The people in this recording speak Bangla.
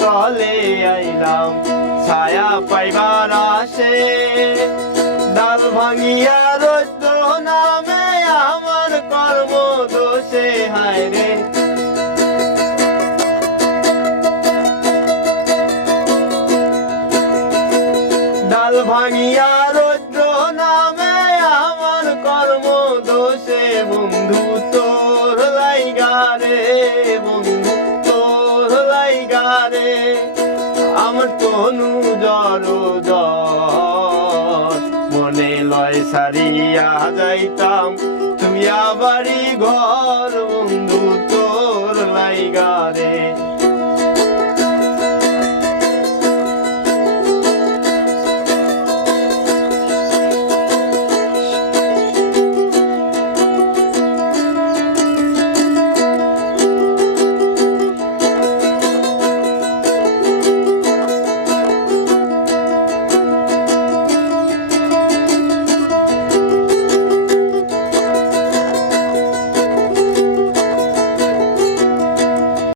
তলে আইলাম ছায়া পাইবার আসে। ডাল ভাঙিয়া রৌদ্র নামে আমার কর্ম দোষে হায় রে। ডাল ভাঙিয়া রৌদ্র নামে আমার কর্ম দোষে বন্ধু তোর লাইগা রে, বন্ধু তোর লাইগা রে। আমার তনু জড় মনে লয় সারিয়া যাইতাম তুমি আবারই ঘর বন্ধু তোর লাইগা রে।